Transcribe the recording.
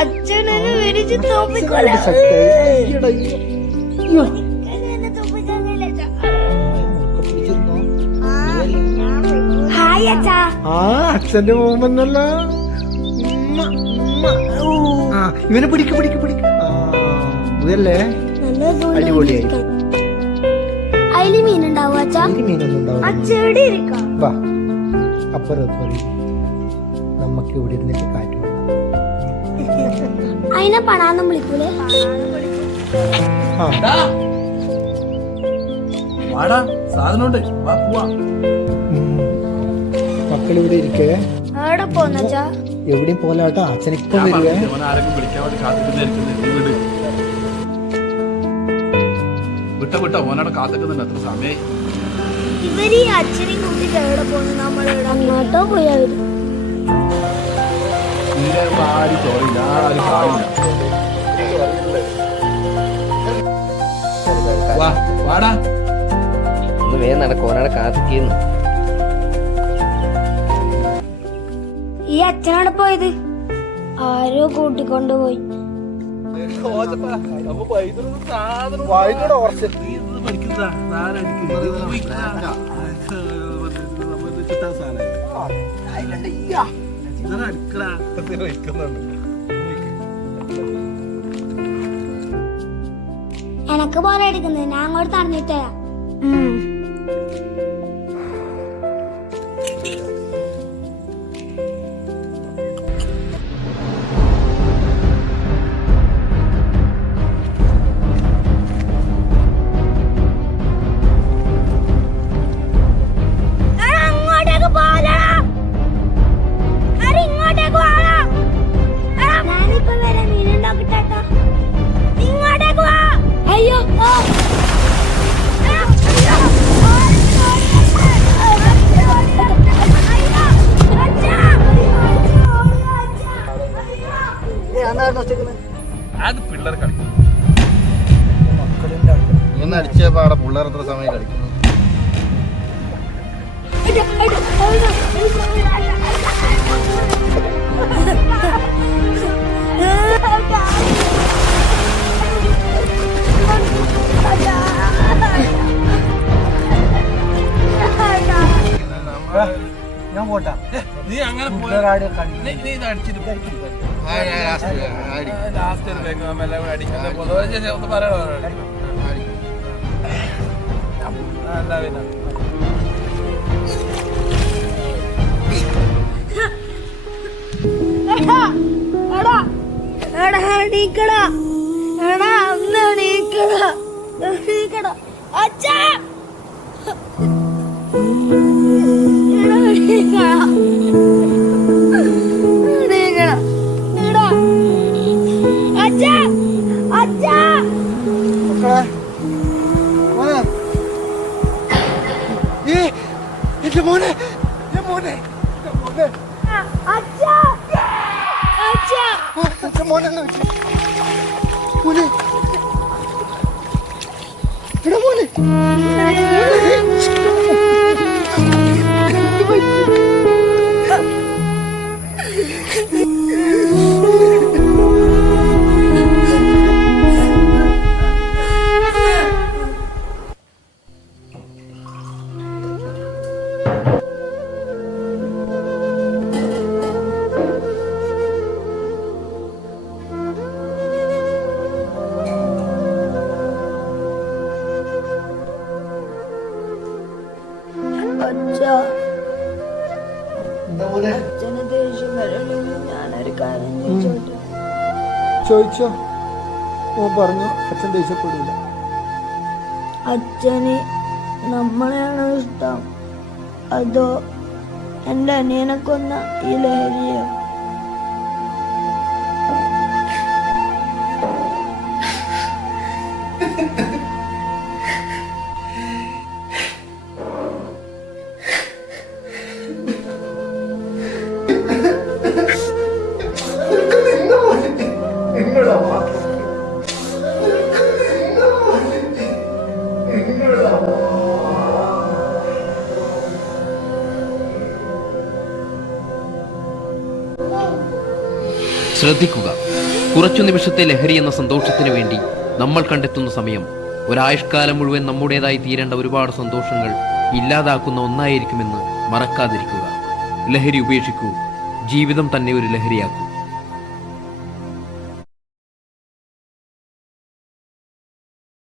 അച്ഛനൊരു വിരിച്ച് തോപ്പിക്കോല. ഹായ് അച്ഛാ. അച്ഛന്റെ മോമെന്നല്ല. ഇവനെ പിടിക്ക് ഇതല്ലേ അടിപൊളിയായി. അതില് മീനുണ്ടാവും അച്ഛാ? മീനൊന്നും ഉണ്ടാവും. അച്ഛടെ ഇരിക്കാം. വാ അപ്പുറം നമുക്ക് ഇവിടെ ഇരുന്നിട്ട് കാറ്റ് അതിനെ പണാന്നും വിളിക്കൂലേ? മക്കളിവിടെ ഇരിക്കേ. എവിടെ പോന്നച്ചാ? എവിടെയും പോലാട്ടോ. അച്ഛനിപ്പം വരുവേ. ഇവര് ഈ അച്ഛനെയും കൂട്ടിട്ട് എവിടെ പോന്നു? നമ്മളെവിടെ അങ്ങോട്ടോ പോയാ വരും. നടക്കോനാടെ കാത്തിക്കുന്നു. ഈ അച്ഛനോടെ പോയത് ആരോ കൂട്ടിക്കൊണ്ടുപോയി. എനക്ക് പോലെ എടുക്കുന്നത് ഞാൻ അങ്ങോട്ട് തന്നിട്ടേ. അടിച്ച പാടെ പിള്ളേർ എത്ര സമയം കളിക്കുന്നു. ഞാൻ പോട്ടാ. നീ അങ്ങനെ അച്ഛാ അച്ഛന് ദേഷ്യം വരണമെങ്കിൽ ഞാനൊരു കാര്യം ചോദിച്ചോട്ടെ? ചോദിച്ചോ. ഓൻ പറഞ്ഞു അച്ഛൻ ദേഷ്യപ്പെടില്ല. അച്ഛന് നമ്മളെയാണോ ഇഷ്ടം അതോ എന്റെ അനിയനെ കൊന്ന ഈ ലഹരിയോ? ശ്രദ്ധിക്കുക. കുറച്ചു നിമിഷത്തെ ലഹരി എന്ന സന്തോഷത്തിന് വേണ്ടി നമ്മൾ കണ്ടെത്തുന്ന സമയം ഒരായുഷ്കാലം മുഴുവൻ നമ്മുടേതായി തീരേണ്ട ഒരുപാട് സന്തോഷങ്ങൾ ഇല്ലാതാക്കുന്ന ഒന്നായിരിക്കുമെന്ന് മറക്കാതിരിക്കുക. ലഹരി ഉപേക്ഷിക്കൂ, ജീവിതം തന്നെ ഒരു ലഹരിയാക്കൂ.